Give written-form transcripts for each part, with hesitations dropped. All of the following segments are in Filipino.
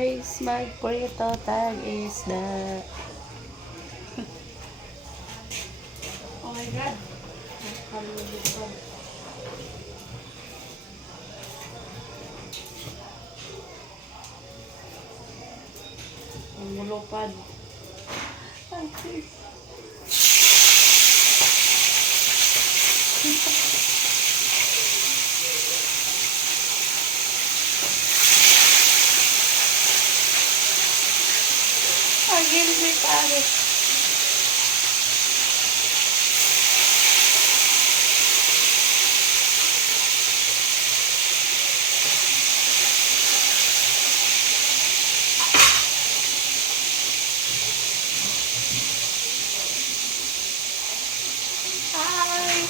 Guys, magprito tag isda. Oh my God. Nakalimutan ko. Ang mulupad. Okay. Ang gilbit pare. Hi!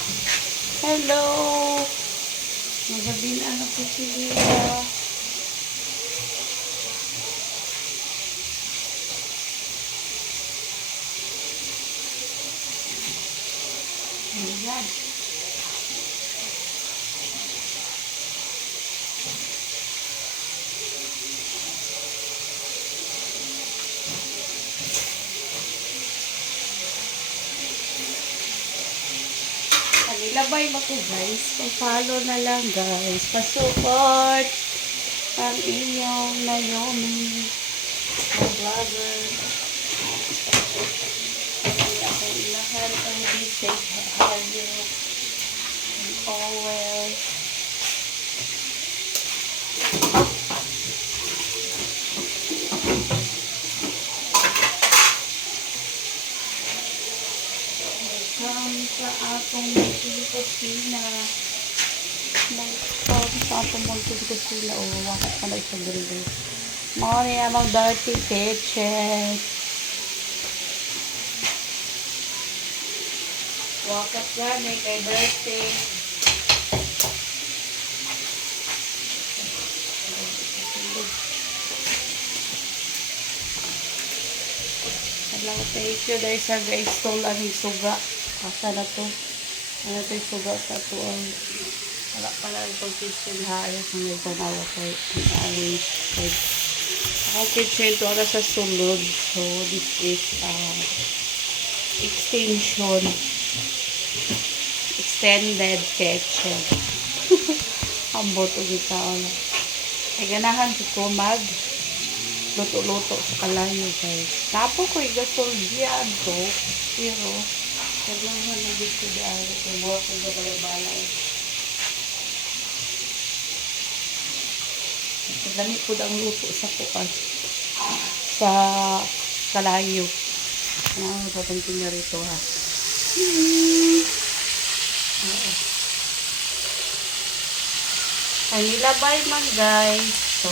Hello! Magabi na ako si Silvia. Ayan. Nilabay mo ko guys. Pa-follow na lang guys. Pa-support ang inyong Naomi na vlogger. Kasi ako ilahan ang safe have you and all well. Welcome sa atong kusina. Welcome sa atong kusina. O, wakit pala isa gulay. Mga niya mag dirty kitchen. Wakat yan eh, kay dirty. Alam ko thank you dahil sa guys tol ang suga. Asa na to? Ano to yung suga sa to ang wala pala ang pag-kitchen ha. Ayos ang may tanawa kay arrange kay ang kitchen to aga sa sulod. So this is extension. Extended kitchen. Ang boto dito na. Ay ganahan ko mag luto-luto sa kalayo guys. Tapo ko igasol diyan to. Pero kailangan na dito dahil kung buhat ang gabalay-balay. Dami po ang luto sa kuan sa kalayo. Ano papansin niya rito ha. Ay nilabay man guys. So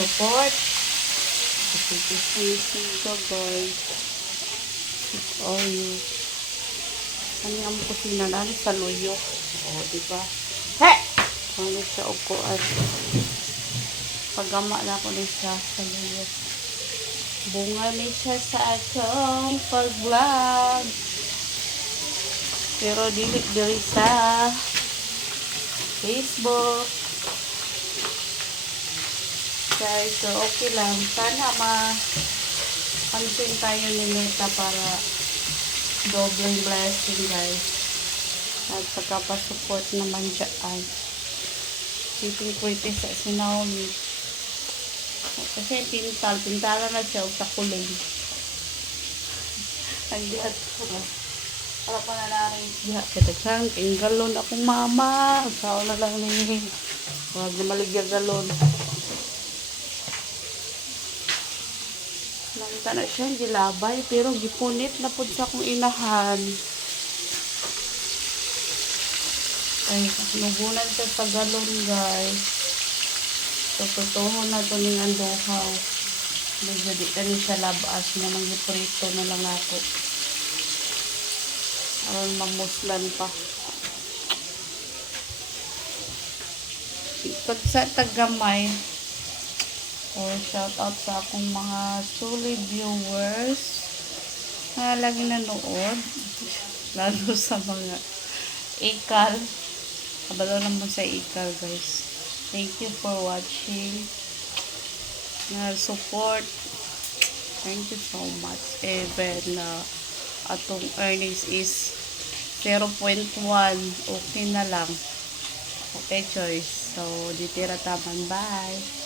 support. Kasi ko guys. Oh you. Ano ang kusina na sa loyo. O diba? He! Ano siya upuan. Pagama na ako ni siya sa loyo. Bunga ni siya sa akong pag-vlog. Pero dilit diri sa Facebook. Guys, so okay lang. Sana pansin tayo ni Meta para dobleng blessing guys. At pagkapasupport naman dyan. Pwede sa si Naomi. Kasi pintalan na siya sa kuling. Ang dihat ko ba? Para pa na narin siya. Kaya king galon akong mama. Sao na lang ni. Huwag na maligya galon. Nangita na siya, gilabay. Pero gipunit na po sa akong inahan. Ay, nubunan siya sa galon guys. So, totoo na ito ng andohaw. Medyo di ka rin siya labas na mag-prito na lang ako. Aron mamuslan pa. Pag sa tagamay, shout out sa akong mga solid viewers na lagi nanood. Lalo sa mga ikal. Kabalo naman sa ikal guys. Thank you for watching. na support. Thank you so much. Even atong earnings is 0.1. Okay na lang. Okay, choice. So, ditira taman. Bye.